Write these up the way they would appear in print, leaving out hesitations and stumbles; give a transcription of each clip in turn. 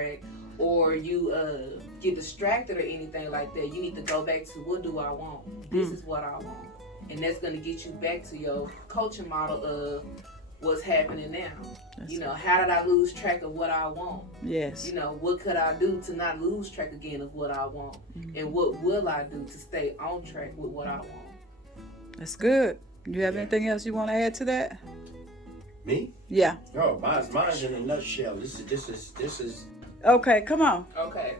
track, or you get distracted or anything like that, you need to go back to what do I want? This is what I want. And that's going to get you back to your coaching model of what's happening now. How did I lose track of what I want? Yes. What could I do to not lose track again of what I want? And what will I do to stay on track with what I want? That's good. You have anything else you want to add to that? Me? Yeah. Oh, mine's in a nutshell. This is. Okay, come on. Okay.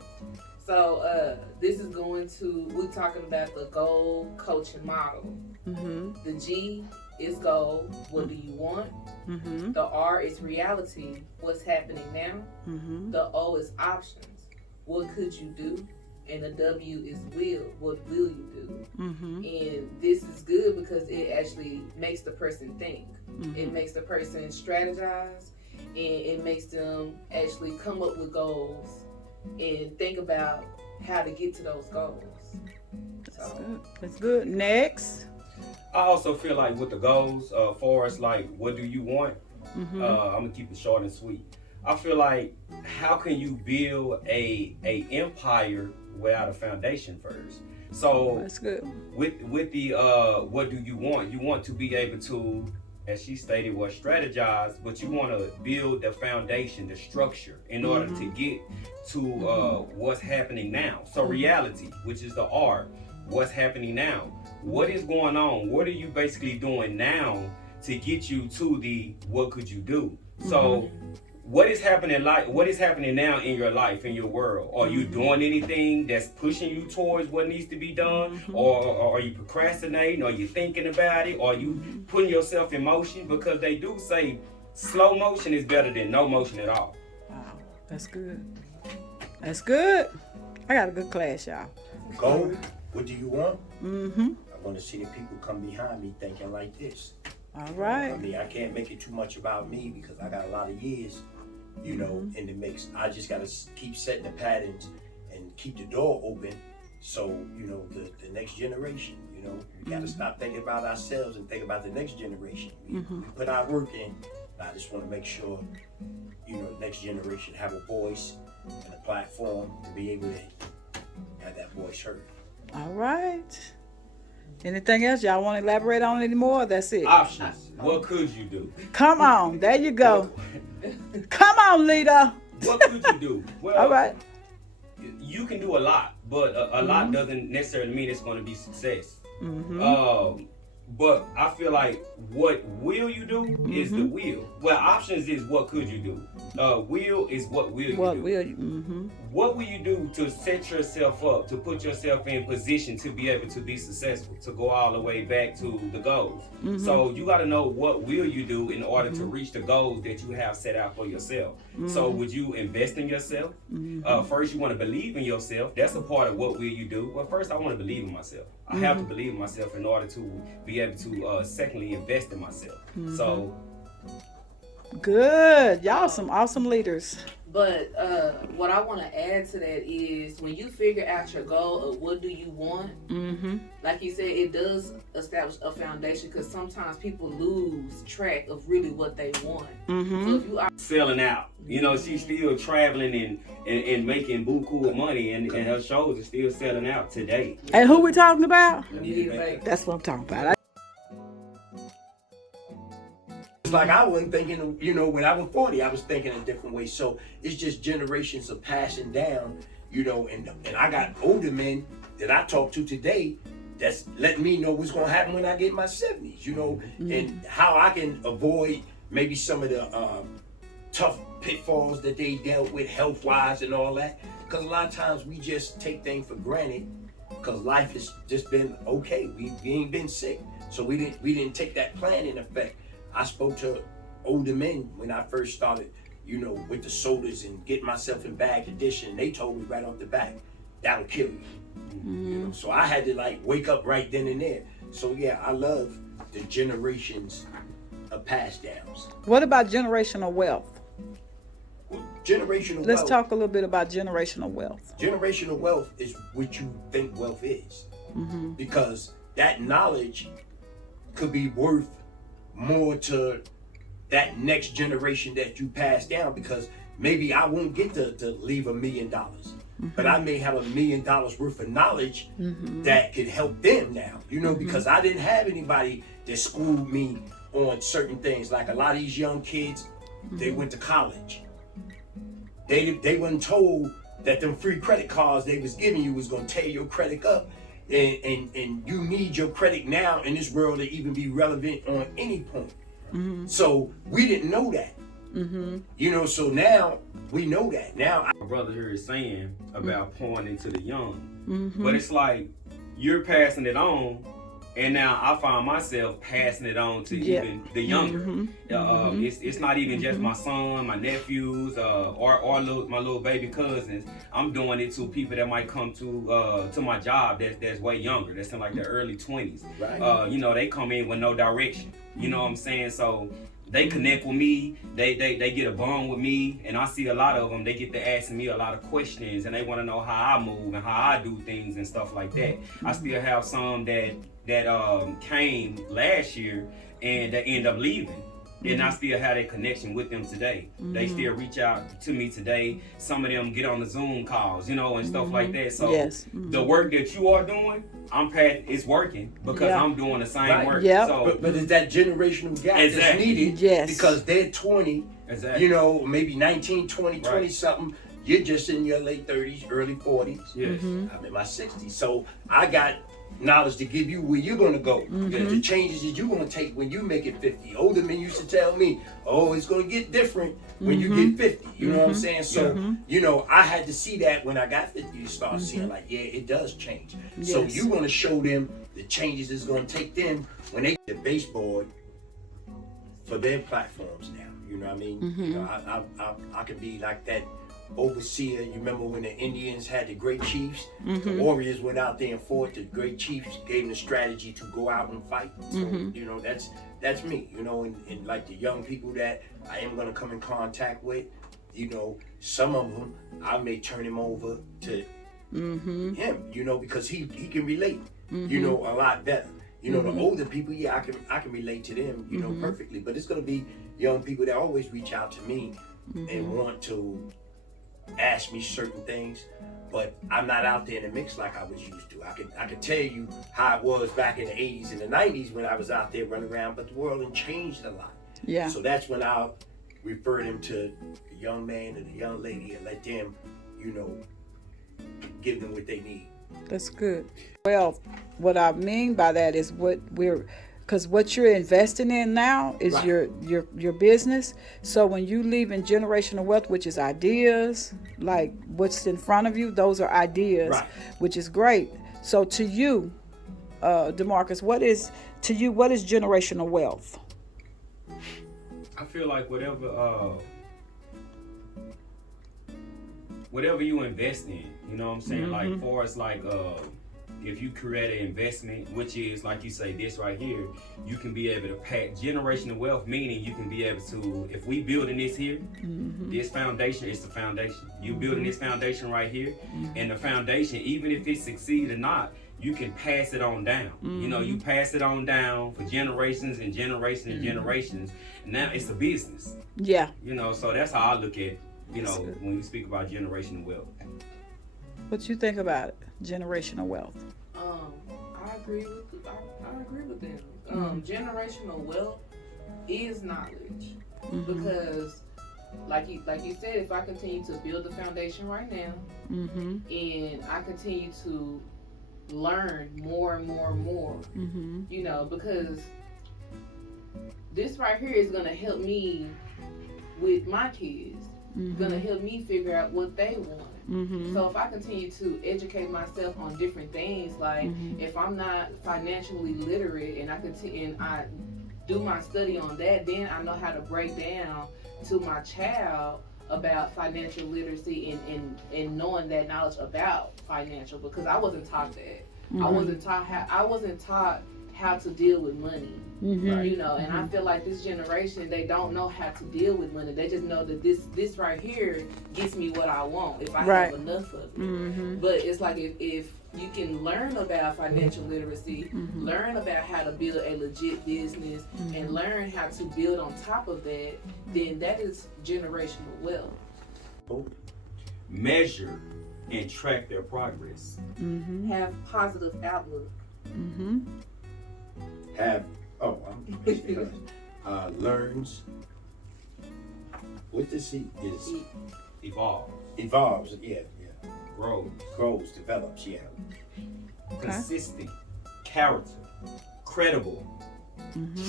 So this is we're talking about the goal coaching model. The G is goal. What do you want? The R is reality. What's happening now? The O is options. What could you do? And the W is will. What will you do? And this is good because it actually makes the person think. It makes the person strategize, and it makes them actually come up with goals and think about how to get to those goals. That's good. Next. I also feel like with the goals, for us, like, what do you want? I'm gonna keep it short and sweet. I feel like, how can you build a empire without a foundation first? So that's good. With the what do you want? You want to be able to, as she stated, strategize, but you want to build the foundation, the structure, in order to get to what's happening now. So reality, which is the R, what's happening now. What is going on? What are you basically doing now to get you to the what could you do? So what is happening now in your life, in your world? Are you doing anything that's pushing you towards what needs to be done? Or are you procrastinating? Are you thinking about it? Are you putting yourself in motion? Because they do say slow motion is better than no motion at all. Wow, that's good. That's good. I got a good class, y'all. Goal, what do you want? I want to see the people come behind me thinking like this. All right. I mean, I can't make it too much about me because I got a lot of years, in the mix. I just got to keep setting the patterns and keep the door open. So, the next generation, we got to stop thinking about ourselves and think about the next generation. We put our work in. I just want to make sure, the next generation have a voice and a platform to be able to have that voice heard. All right. Anything else y'all want to elaborate on anymore? That's it. Options. What could you do? Come on. There you go. Come on, leader. What could you do? Well, all right. You can do a lot, but a lot doesn't necessarily mean it's going to be success. But I feel like what will you do is the will. Well, options is what could you do. Will is what will you do. What will you do to set yourself up, to put yourself in position to be able to be successful, to go all the way back to the goals. So you got to know what will you do in order to reach the goals that you have set out for yourself. So would you invest in yourself? First, you want to believe in yourself. That's a part of what will you do. Well, first, I want to believe in myself. I have to believe in myself in order to be able to, secondly, invest in myself. So. Good. Y'all some awesome leaders. But what I want to add to that is when you figure out your goal of what do you want, like you said, it does establish a foundation because sometimes people lose track of really what they want. So if you are selling out, she's still traveling and making buku of money, and her shows are still selling out today. And who we talking about? Anita That's what I'm talking about. Like I wasn't thinking, when I was 40, I was thinking a different way. So it's just generations of passing down, and I got older men that I talk to today that's letting me know what's going to happen when I get in my 70s, and how I can avoid maybe some of the tough pitfalls that they dealt with health-wise and all that. Because a lot of times we just take things for granted because life has just been okay. We ain't been sick. So we didn't take that plan in effect. I spoke to older men when I first started, with the sodas and getting myself in bad condition. They told me right off the bat, that'll kill you. So I had to wake up right then and there. So yeah, I love the generations of pass downs. What about generational wealth? Generational wealth. Let's talk a little bit about generational wealth. Generational wealth is what you think wealth is. Because that knowledge could be worth more to that next generation that you pass down, because maybe I won't get to leave $1 million, but I may have $1 million worth of knowledge that could help them now, you know, because I didn't have anybody that schooled me on certain things. Like a lot of these young kids, they went to college. They weren't told that them free credit cards they was giving you was gonna tear your credit up, and you need your credit now in this world to even be relevant on any point. So we didn't know that. You know, so now we know that. Now my brother here is saying about pouring into the young, but it's like you're passing it on, and now I find myself passing it on to even the younger. It's not even just my son, my nephews, or my little baby cousins. I'm doing it to people that might come to my job that's way younger, that's in like their early 20s. Right. You know, they come in with no direction. You know what I'm saying? So they connect with me, they get a bond with me, and I see a lot of them, they get to asking me a lot of questions, and they want to know how I move and how I do things and stuff like that. I still have some that came last year and that end up leaving, and I still have that connection with them today. They still reach out to me today. Some of them get on the Zoom calls, you know, and stuff like that. So the work that you are doing, it's working because I'm doing the same work. So, but it's that generational gap that's needed because they're 20, you know, maybe 19, 20, 20 something. You're just in your late 30s, early 40s. I'm in my 60s. So I got knowledge to give you where you're going to go. The changes that you're going to take when you make it 50. Older men used to tell me, oh, it's going to get different when you get 50. You know what I'm saying? So, you know, I had to see that when I got 50, you start seeing like, yeah, it does change. So you're going to show them the changes it's going to take them when they get the baseboard for their platforms now. You know what I mean? You know, I can be like that overseer. You remember when the Indians had the great chiefs? The warriors went out there and fought. The great chiefs gave them the strategy to go out and fight. So, you know, that's me, you know, and like the young people that I am going to come in contact with, you know, some of them, I may turn him over to him, you know, because he can relate, you know, a lot better. You know, the older people, I can relate to them, you know, perfectly. But it's going to be young people that always reach out to me and want to ask me certain things, but I'm not out there in the mix like I was used to. I can tell you how it was back in the 80s and the 90s when I was out there running around, but the world has changed a lot. So that's when I'll refer them to the young man and the young lady and let them, you know, give them what they need. That's good. Well, what I mean by that is because what you're investing in now is your business. So when you leave in generational wealth, which is ideas, like what's in front of you, those are ideas, which is great. So to you, DeMarcus, what is generational wealth? I feel like whatever you invest in, you know what I'm saying? Like for us, like if you create an investment, which is like you say, this right here, you can be able to pack generational wealth, meaning you can be able to, if we building this here, this foundation is the foundation. You building this foundation right here, and the foundation, even if it succeeds or not, you can pass it on down. You know, you pass it on down for generations and generations and generations. And now it's a business. You know, so that's how I look at, you know, when we speak about generational wealth. What you think about it, generational wealth? I agree with them. Generational wealth is knowledge because, like you said, if I continue to build the foundation right now, and I continue to learn more and more and more, you know, because this right here is gonna help me with my kids. Gonna help me figure out what they want. So if I continue to educate myself on different things, like if I'm not financially literate and I do my study on that, then I know how to break down to my child about financial literacy and knowing that knowledge about financial, because I wasn't taught that. I wasn't taught how to deal with money. You know, and I feel like this generation, they don't know how to deal with money. They just know that this right here gets me what I want if I have enough of it. But it's like if you can learn about financial literacy, learn about how to build a legit business, and learn how to build on top of that, then that is generational wealth. Boom. Measure and track their progress. Have positive outlook. Have learns. What this is Evolve. evolves. Yeah. Grows. Develops. Yeah. Consistent. Character. Credible.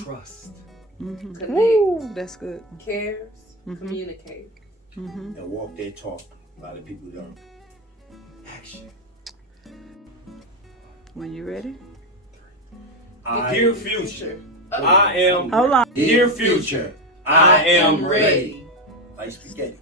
Trust. Connect. Woo, that's good. Cares. Communicate. And walk their talk. A lot of people don't. Action. When you ready? Dear future, I am. Hold on. Dear future, I am ready. Like spaghetti.